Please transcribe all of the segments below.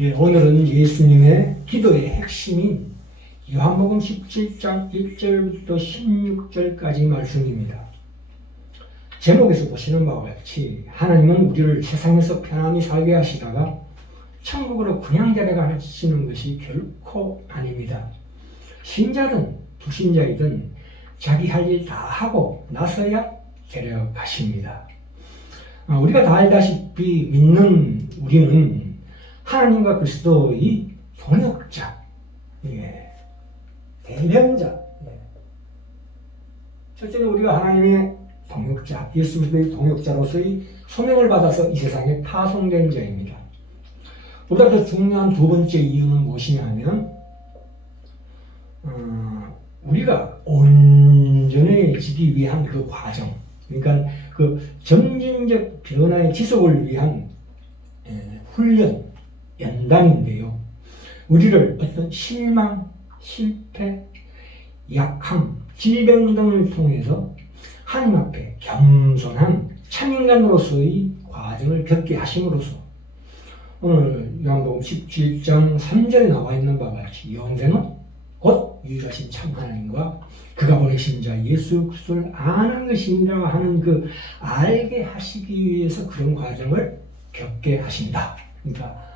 예, 오늘은 예수님의 기도의 핵심인 요한복음 17장 1절부터 16절까지 말씀입니다. 제목에서 보시는 바와 같이 하나님은 우리를 세상에서 편안히 살게 하시다가 천국으로 그냥 데려가시는 것이 결코 아닙니다. 신자든 불신자이든 자기 할 일 다 하고 나서야 데려가십니다. 우리가 다 알다시피 믿는 우리는 하나님과 그리스도의 동역자, 대변자. 첫째는 우리가 하나님의 동역자, 예수 그리스도의 동역자로서의 소명을 받아서 이 세상에 파송된 자입니다. 보다 더 중요한 두 번째 이유는 무엇이냐면 우리가 온전해지기 위한 그 과정, 그러니까 그 점진적 변화의 지속을 위한 훈련, 연단인데요. 우리를 어떤 실망, 실패, 약함, 질병 등을 통해서 하나님 앞에 겸손한 참인간으로서의 과정을 겪게 하심으로써 오늘 요한복음 17장 3절에 나와 있는 바와 같이 영생은 곧 유일하신 참 하나님과 그가 보내신 자 예수 그리스도를 아는 것이니라 하는 그 알게 하시기 위해서 그런 과정을 겪게 하신다. 그러니까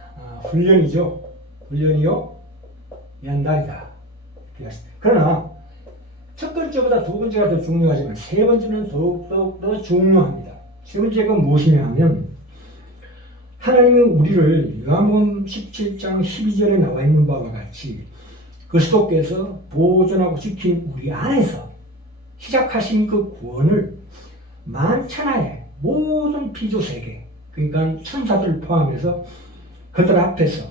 훈련이죠. 훈련이요 연단이다. 그러나 첫 번째보다 두 번째가 더 중요하지만 세 번째는 더욱더 중요합니다. 세 번째가 무엇이냐면 하나님은 우리를 요한복음 17장 12절에 나와 있는 바와 같이 그리스도께서 보존하고 지킨 우리 안에서 시작하신 그 구원을 만천하의 모든 피조세계, 그러니까 천사들을 포함해서 그들 앞에서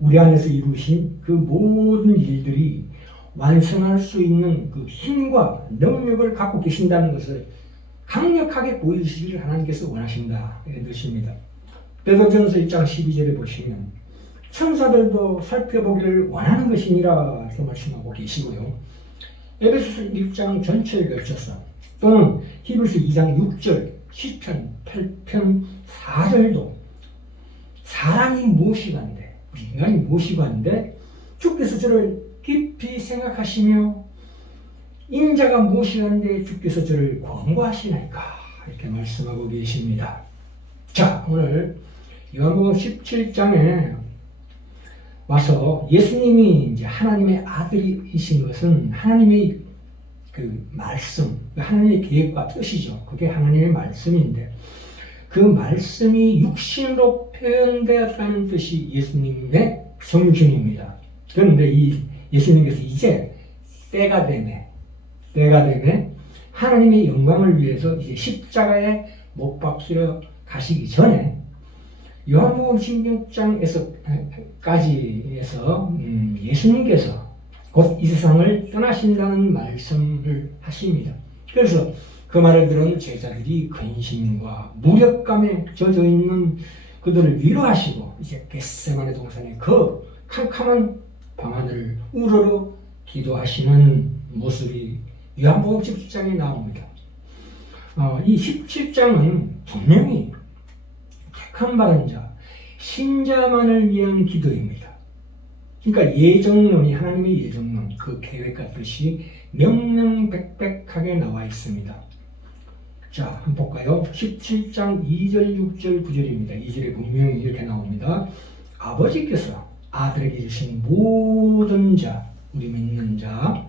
우리 안에서 이루신 그 모든 일들이 완성할 수 있는 그 힘과 능력을 갖고 계신다는 것을 강력하게 보여주시기를 하나님께서 원하신다. 이런 뜻입니다. 베드로전서 1장 12절에 보시면 천사들도 살펴보기를 원하는 것이니라 이렇게 말씀하고 계시고요. 에베소서 1장 전체를 걸쳐서 또는 히브리서 2장 6절, 시편 8편 4절도 사람이 무엇이간데, 인간이 무엇이간데 주께서 저를 깊이 생각하시며 인자가 무엇이간데 주께서 저를 권고하시나이까 이렇게 말씀하고 계십니다. 자, 오늘 요한복음 17장에 와서 예수님이 이제 하나님의 아들이신 것은 하나님의 그 말씀, 하나님의 계획과 뜻이죠. 그게 하나님의 말씀인데 그 말씀이 육신으로 표현되었다는 뜻이 예수님의 성신입니다. 그런데 이 예수님께서 이제 때가 되네 하나님의 영광을 위해서 이제 십자가에 못 박히러 가시기 전에 요한복음 16장에서까지에서 예수님께서 곧 이 세상을 떠나신다는 말씀을 하십니다. 그래서 그 말을 들은 제자들이 근심과 무력감에 젖어 있는 그들을 위로하시고 이제 겟세마네 동산의 그 캄캄한 밤하늘을 우러러 기도하시는 모습이 요한복음 17장에 나옵니다. 이 17장은 분명히 택함 받은 자, 신자만을 위한 기도입니다. 그러니까 예정론이 하나님의 예정론, 그 계획과 뜻이 명명백백하게 나와 있습니다. 자, 한번 볼까요? 17장 2절, 6절, 9절입니다. 2절에 분명히 이렇게 나옵니다. 아버지께서 아들에게 주신 모든 자, 우리 믿는 자,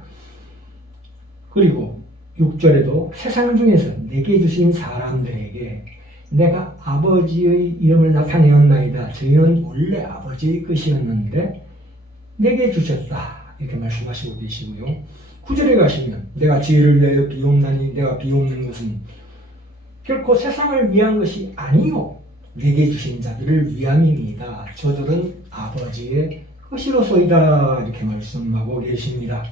그리고 6절에도 세상 중에서 내게 주신 사람들에게 내가 아버지의 이름을 나타내었나이다. 저희는 원래 아버지의 것이었는데 내게 주셨다. 이렇게 말씀하시고 계시고요. 9절에 가시면 내가 지혜를 위하여 비옵나니 내가 비옵는 것은 결코 세상을 위한 것이 아니요 내게 주신 자들을 위함입니다. 저들은 아버지의 것이로소이다. 이렇게 말씀하고 계십니다.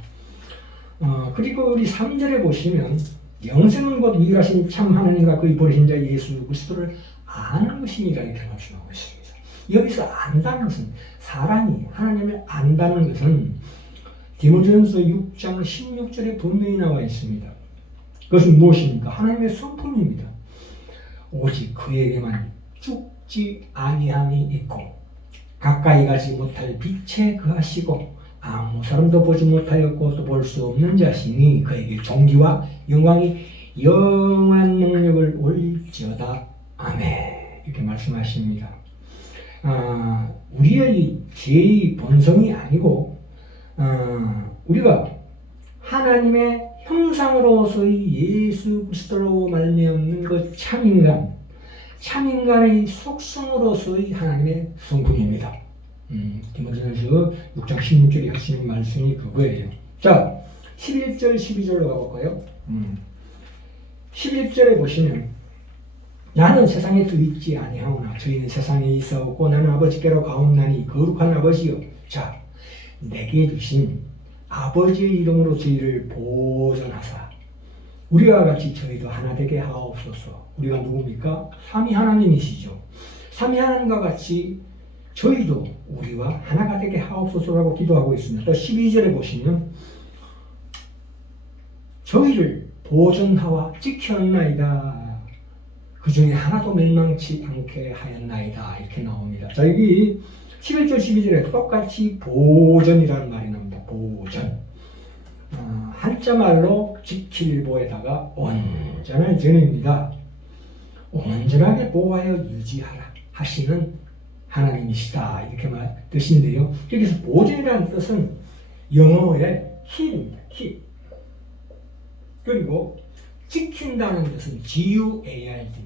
그리고 우리 3절에 보시면 영생은 곧 유일하신 참 하나님과 그의 보내신 자 예수 그리스도를 아는 것이니라 이렇게 말씀하고 있습니다. 여기서 안다는 것은 사람이 하나님을 안다는 것은 디모데전서 6장 16절에 분명히 나와 있습니다. 그것은 무엇입니까? 하나님의 성품입니다. 오직 그에게만 죽지 아니함이 있고 가까이 가지 못할 빛에 거하시고 아무 사람도 보지 못하였고 또 볼 수 없는 자신이 그에게 존귀와 영광이 영원한 능력을 올릴지어다. 아멘. 이렇게 말씀하십니다. 우리의 죄의 본성이 아니고 우리가 하나님의 형상으로서의 예수 그리스도로 말미암는 그 참인간의 속성으로서의 하나님의 성품입니다. 디모데전서 6장 16절에 하시는 말씀이 그거예요. 자, 11절, 12절로 가볼까요? 11절에 보시면 나는 세상에 들있지 아니하오나 저희는 세상에 있사오고 나는 아버지께로 가옵나니 거룩한 아버지여. 자, 내게 주신 아버지의 이름으로 저희를 보존하사 우리와 같이 저희도 하나 되게 하옵소서. 우리가 누굽니까? 삼위 하나님이시죠. 삼위 하나님과 같이 저희도 우리와 하나가 되게 하옵소서라고 기도하고 있습니다. 또 12절에 보시면 저희를 보존하와 지켰나이다. 그 중에 하나도 멸망치 않게 하였나이다. 이렇게 나옵니다. 자, 여기 11절, 12절에 똑같이 보존이라는 말이 나옵니다. 보존. 한자말로 지킬보에다가 온전한 전입니다. 온전하게 보호하여 유지하라 하시는 하나님이시다. 이렇게 뜻인데요. 여기서 보존이라는 뜻은 영어의 힐입니다. 힐. 그리고 지킨다는 뜻은 GUARD.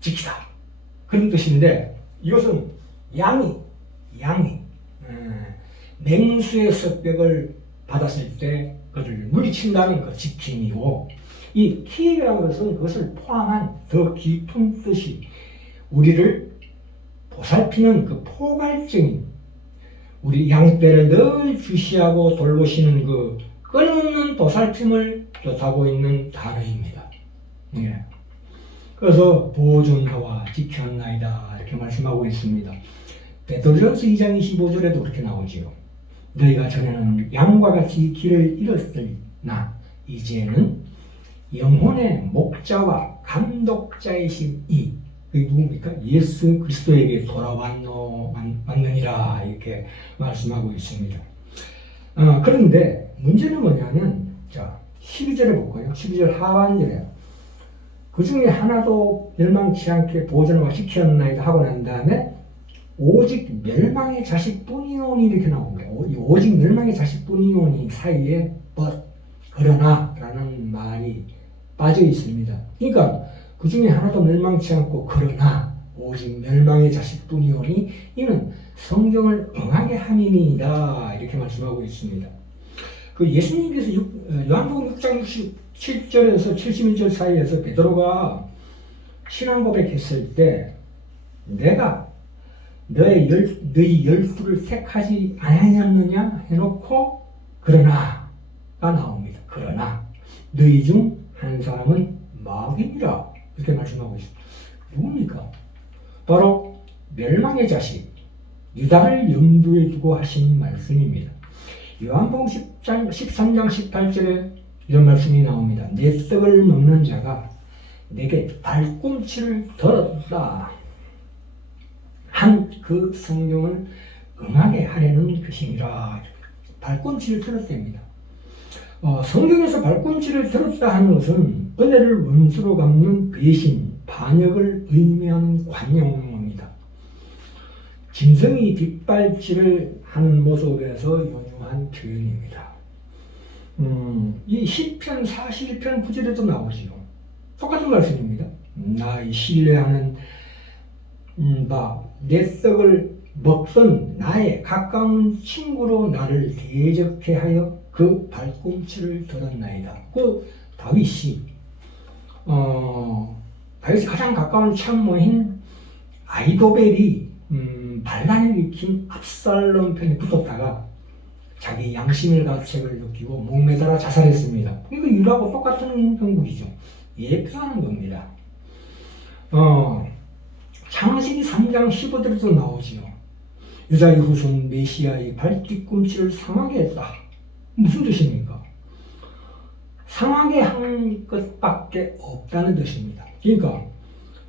지키다. 그런 뜻인데 이것은 양이 맹수의 섭벽을 받았을 때 그를 물리친다는 그 지킴이고, 이 키라는 것은 그것을 포함한 더 깊은 뜻이 우리를 보살피는 그 포괄적인 우리 양떼를 늘 주시하고 돌보시는 그 끊임없는 보살핌을 뜻하고 있는 단어입니다. 예. 그래서 보존하와 지켰나이다 이렇게 말씀하고 있습니다. 베드로전서 2장 25절에도 그렇게 나오지요. 너희가 전에는 양과 같이 길을 잃었으나 이제는 영혼의 목자와 감독자이신 그게 누굽니까? 예수 그리스도에게 돌아왔느니라 이렇게 말씀하고 있습니다. 그런데 문제는 뭐냐면, 자, 12절에 볼까요? 12절 하반절에 그 중에 하나도 멸망치 않게 보존하고 지켰나이다 하고 난 다음에 오직 멸망의 자식뿐이오니 이렇게 나옵니다. 오직 멸망의 자식뿐이오니 사이에 but 그러나 라는 말이 빠져 있습니다. 그러니까 그 중에 하나도 멸망치 않고 그러나 오직 멸망의 자식뿐이오니 이는 성경을 응하게 함이니이다 이렇게 말씀하고 있습니다. 그 예수님께서 요한복음 6장 67절에서 71절 사이에서 베드로가 신앙 고백했을 때 내가 너희 열두를 택하지 아니하였느냐 해놓고 그러나가 나옵니다. 그러나 너희 중 한 사람은 마귀니라 이렇게 말씀하고 있습니다. 누굽니까? 바로 멸망의 자식 유다를 염두에 두고 하신 말씀입니다. 요한복음 13장 18절에 이런 말씀이 나옵니다. 내 떡을 먹는 자가 내게 발꿈치를 들었다 한 그 성령을 응하게 하려는 것이니라. 발꿈치를 들었답니다. 성경에서 발꿈치를 들었다 하는 것은 은혜를 원수로 갚는 배신, 반역을 의미하는 관용어입니다. 짐승이 뒷발질을 하는 모습에서 연유한 표현입니다. 이 시편 41편 9절에도 나오지요. 똑같은 말씀입니다. 나의 신뢰하는 내 떡을 먹던 나의 가까운 친구로 나를 대적해 하여 그 발꿈치를 들었나이다. 그 다윗이 가장 가까운 참모인 아이도벨이 반란을 일으킨 압살롬 편에 붙었다가 자기 양심의 가책을 느끼고 목매달아 자살했습니다. 이거 이거하고 똑같은 형국이죠. 예표하는 겁니다. 창세기 3장 15절에도 나오지요. 유다의 후손 메시아의 발뒤꿈치를 상하게 했다. 무슨 뜻입니까? 상하게 한 것밖에 없다는 뜻입니다. 그러니까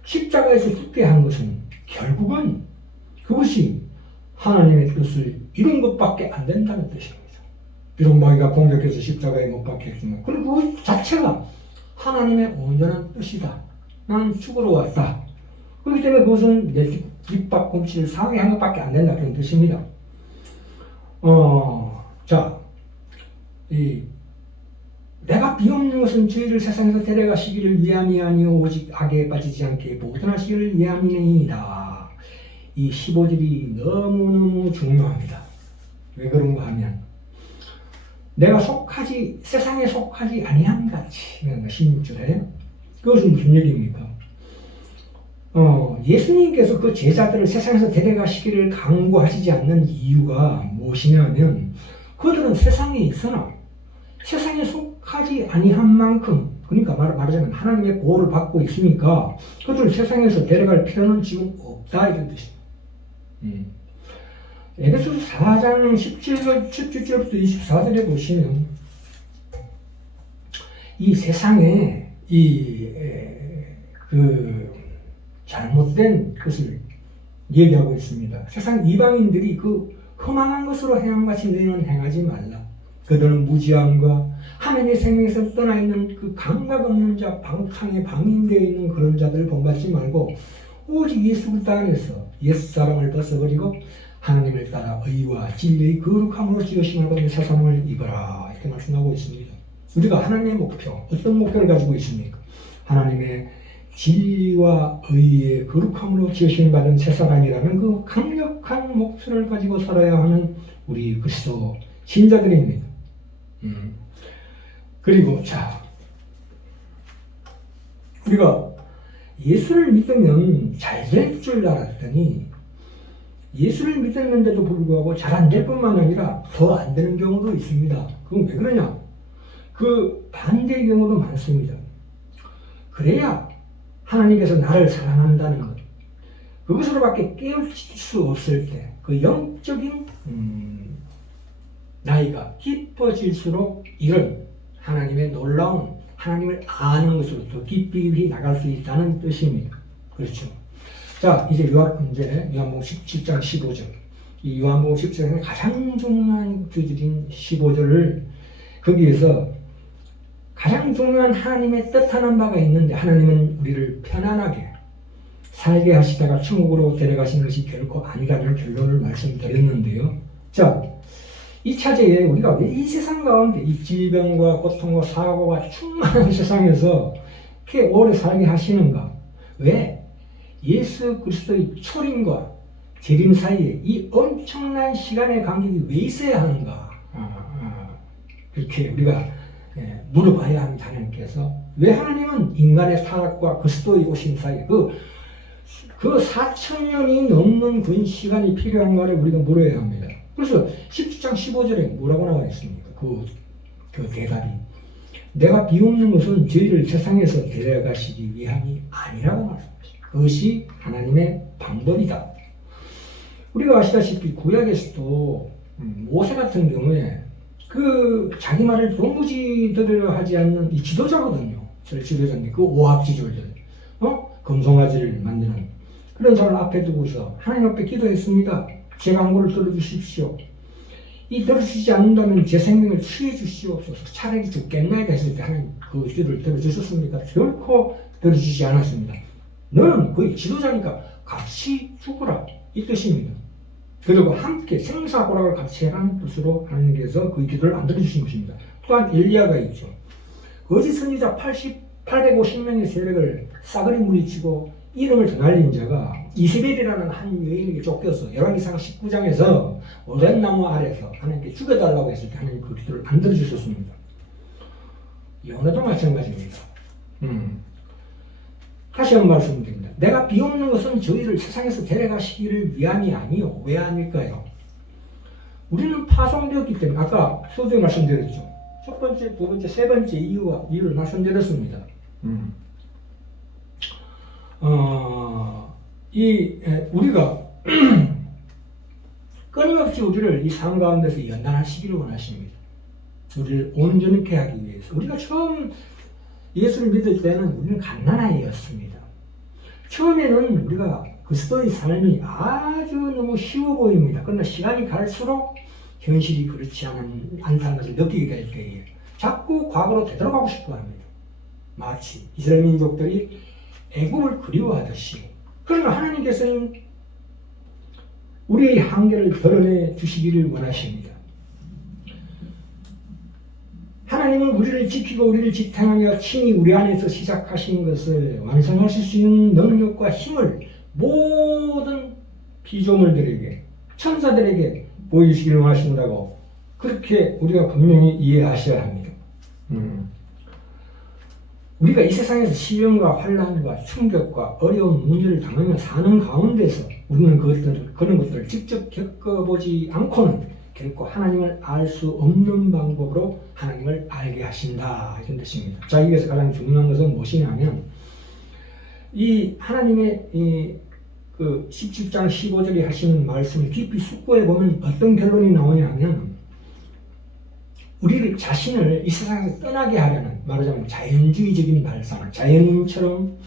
십자가에서 죽게 한 것은 결국은 그것이 하나님의 뜻을 이룬 것밖에 안 된다는 뜻입니다. 비록 마귀가 공격해서 십자가에 못 박혀 했지만 그리고 그 자체가 하나님의 온전한 뜻이다. 나는 죽으러 왔다. 그렇기 때문에 그것은 내 뒷밥 곰치를 상회한 것밖에 안 된다 그런 뜻입니다. 자, 내가 비옵는 것은 저희를 세상에서 데려가시기를 위함이 아니오 오직 악에 빠지지 않게 모든하시기를 위함이니이다. 이 15절이 너무너무 중요합니다. 왜 그런가 하면 내가 세상에 속하지 아니함 같이 16절에 그것은 무슨 얘기입니까? 예수님께서 그 제자들을 세상에서 데려가시기를 강구하시지 않는 이유가 무엇이냐면 그들은 세상에 있으나 세상에 속하지 아니한 만큼 그러니까 말하자면 하나님의 보호를 받고 있으니까 그들을 세상에서 데려갈 필요는 지금 없다 이런 뜻입니다. 에베소서 4장 17절부터 24절에 보시면 이 세상에 잘못된 것을 얘기하고 있습니다. 세상 이방인들이 그 흠악한 것으로 행함같이 너희는 행하지 말라. 그들은 무지함과 하나님의 생명에서 떠나 있는 그 감각 없는 자, 방탕에 방임되어 있는 그런 자들을 본받지 말고 오직 예수 그리스도 안에서 옛사람을 벗어버리고 하나님을 따라 의와 진리의 거룩함으로 지으심을 받는 새 사람을 입어라 이렇게 말씀하고 있습니다. 우리가 하나님의 목표, 어떤 목표를 가지고 있습니까? 하나님의 진리와 의의 거룩함으로 지으심 받은 새 사람이라는 그 강력한 목표를 가지고 살아야 하는 우리 그리스도 신자들입니다. 그리고 우리가 예수를 믿으면 잘 될 줄 알았더니 예수를 믿었는데도 불구하고 잘 안 될 뿐만 아니라 더 안 되는 경우도 있습니다. 그건 왜 그러냐? 그 반대의 경우도 많습니다. 그래야 하나님께서 나를 사랑한다는 것, 그것으로밖에 깨우칠 수 없을 때 그 영적인 나이가 깊어질수록 이런 하나님의 놀라운 하나님을 아는 것으로 더 깊이 나갈 수 있다는 뜻입니다. 그렇죠. 자, 이제 요한복음 17장 15절. 이 요한복음 17장의 가장 중요한 주절인 15절을 거기에서 가장 중요한 하나님의 뜻하는 바가 있는데 하나님은 우리를 편안하게 살게 하시다가 천국으로 데려가신 것이 결코 아니라는 결론을 말씀드렸는데요. 자, 이 차제에 우리가 왜 이 세상 가운데 이 질병과 고통과 사고가 충만한 세상에서 이렇게 오래 살게 하시는가? 왜? 예수 그리스도의 초림과 재림 사이에 이 엄청난 시간의 간격이 왜 있어야 하는가? 그렇게 우리가 물어봐야 합니다. 하나님께서 왜 하나님은 인간의 타락과 그리스도의 오심 사이에 그 4,000년이 넘는 그 시간이 필요한가를 우리가 물어야 합니다. 그래서 17장 15절에 뭐라고 나와 있습니까? 그 대답이 내가 비옵는 것은 저희를 세상에서 데려가시기 위함이 아니라고 말씀하십니다. 그것이 하나님의 방법이다. 우리가 아시다시피 구약에서도 모세 같은 경우에 그 자기 말을 도무지 들으려 하지 않는 이 지도자거든요. 지도자인데 그 오합 지도자, 금송아지를 만드는 그런 사람을 앞에 두고서 하나님 앞에 기도했습니다. 제 간구를 들어주십시오. 이 들어주시지 않는다면 제 생명을 취해 주시옵소서. 차라리 죽겠나이다 했을 때 하나님 그 기도를 들어주셨습니까? 결코 들어주시지 않았습니다. 너는 거의 지도자니까 같이 죽어라 이 뜻입니다. 그리고 함께 생사고락을 같이 해라는 뜻으로 하나님께서 그 기도를 안 들어주신 것입니다. 또한 엘리야가 있죠. 거짓 선지자 850명의 세력을 싸그리 물리치고 이름을 드날린 자가 이세벨이라는 한 여인에게 쫓겨서 열왕기상 19장에서 오랜 나무 아래서 하나님께 죽여달라고 했을 때 하나님 그 기도를 안 들어주셨습니다. 요나도 마찬가지입니다. 다시 한번 말씀드립니다. 내가 비옵는 것은 저희를 세상에서 데려가시기를 위함이 아니요. 왜 아닐까요? 우리는 파송되었기 때문에 아까 서두에 말씀드렸죠. 첫 번째, 두 번째, 세 번째 이유를 말씀드렸습니다. 우리가 끊임없이 우리를 이 삶 가운데서 연단하시기를 원하십니다. 우리를 온전케 하기 위해서. 우리가 처음 예수를 믿을 때는 우리는 갓난아이였습니다. 처음에는 우리가 그리스도의 삶이 아주 너무 쉬워 보입니다. 그러나 시간이 갈수록 현실이 그렇지 않다는 것을 느끼게 될 때에 자꾸 과거로 되돌아가고 싶어 합니다. 마치 이스라엘 민족들이 애굽을 그리워하듯이. 그러나 하나님께서는 우리의 한계를 드러내 주시기를 원하십니다. 하나님은 우리를 지키고 우리를 지탱하며 친히 우리 안에서 시작하신 것을 완성하실 수 있는 능력과 힘을 모든 피조물들에게, 천사들에게 보이시기를 원하신다고 그렇게 우리가 분명히 이해하셔야 합니다. 우리가 이 세상에서 시련과 환난과 충격과 어려운 문제를 당하며 사는 가운데서 우리는 그런 것들을 직접 겪어보지 않고는 결코 하나님을 알 수 없는 방법으로 하나님을 알게 하신다, 이런 뜻입니다. 자, 여기서 가장 중요한 것은 무엇이냐면 이 하나님의 그 17장 15절에 하시는 말씀을 깊이 숙고해 보면 어떤 결론이 나오냐면 우리를 자신을 이 세상에서 떠나게 하려는, 말하자면 자연주의적인 발상, 자연인처럼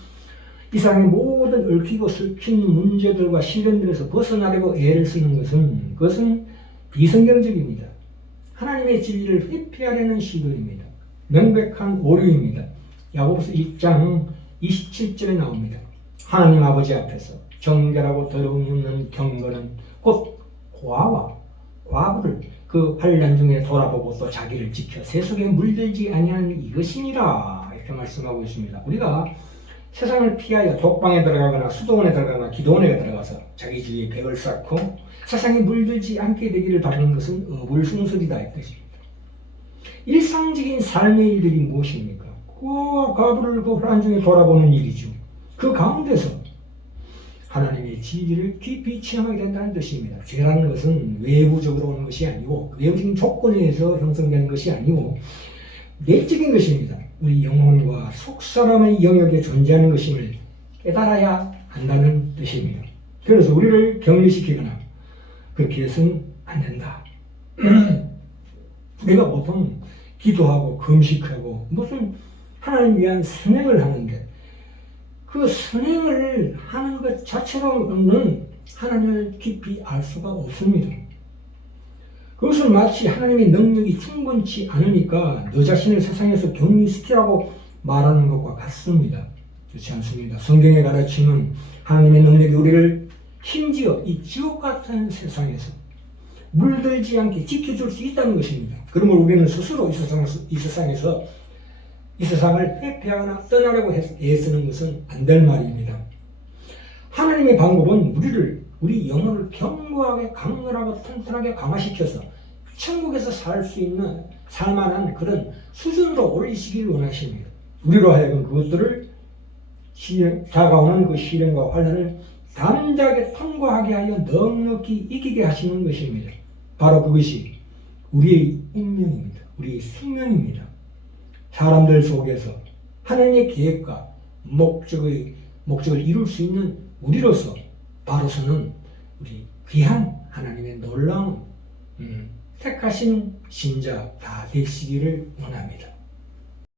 이 세상의 모든 얽히고 설킨 문제들과 시련들에서 벗어나려고 애를 쓰는 그것은 비성경적입니다. 하나님의 진리를 회피하려는 시도입니다. 명백한 오류입니다. 야고보서 1장 27절에 나옵니다. 하나님 아버지 앞에서 정결하고 더러움이 없는 경건은 곧 고아와 과부를 그 환난 중에 돌아보고 또 자기를 지켜 세속에 물들지 아니하는 이것이니라, 이렇게 말씀하고 있습니다. 우리가 세상을 피하여 독방에 들어가거나 수도원에 들어가거나 기도원에 들어가서 자기 주위에 벽을 쌓고 세상에 물들지 않게 되기를 바라는 것은 어불성설이다, 이 뜻입니다. 일상적인 삶의 일들이 무엇입니까? 그 과부를 그 환난 중에 돌아보는 일이죠. 그 가운데서 하나님의 진리를 깊이 체험하게 된다는 뜻입니다. 죄라는 것은 외부적으로 오는 것이 아니고 외부적인 조건에 의해서 형성되는 것이 아니고 내적인 것입니다. 우리 영혼과 속사람의 영역에 존재하는 것임을 깨달아야 한다는 뜻입니다. 그래서 우리를 격리시키거나 그렇게 해서는 안 된다. 우리가 보통 기도하고 금식하고 무슨 하나님 위한 선행을 하는데 그 선행을 하는 것 자체로는 하나님을 깊이 알 수가 없습니다. 그것은 마치 하나님의 능력이 충분치 않으니까 너 자신을 세상에서 격리시키라고 말하는 것과 같습니다. 그렇지 않습니다. 성경의 가르침은 하나님의 능력이 우리를 심지어 이 지옥 같은 세상에서 물들지 않게 지켜줄 수 있다는 것입니다. 그러므로 우리는 스스로 이 세상을 회피하거나 떠나려고 애쓰는 것은 안 될 말입니다. 하나님의 방법은 우리 영혼을 견고하게 강렬하고 튼튼하게 강화시켜서 천국에서 살만한 그런 수준으로 올리시길 원하십니다. 우리로 하여금 그것들을 다가오는 그 시련과 환난을 담대하게 통과하게 하여 넉넉히 이기게 하시는 것입니다. 바로 그것이 우리의 운명입니다. 우리의 생명입니다. 사람들 속에서 하나님의 계획과 목적을 이룰 수 있는 우리로서 바로서는 우리 귀한 하나님의 놀라운 택하신 신자 다 되시기를 원합니다.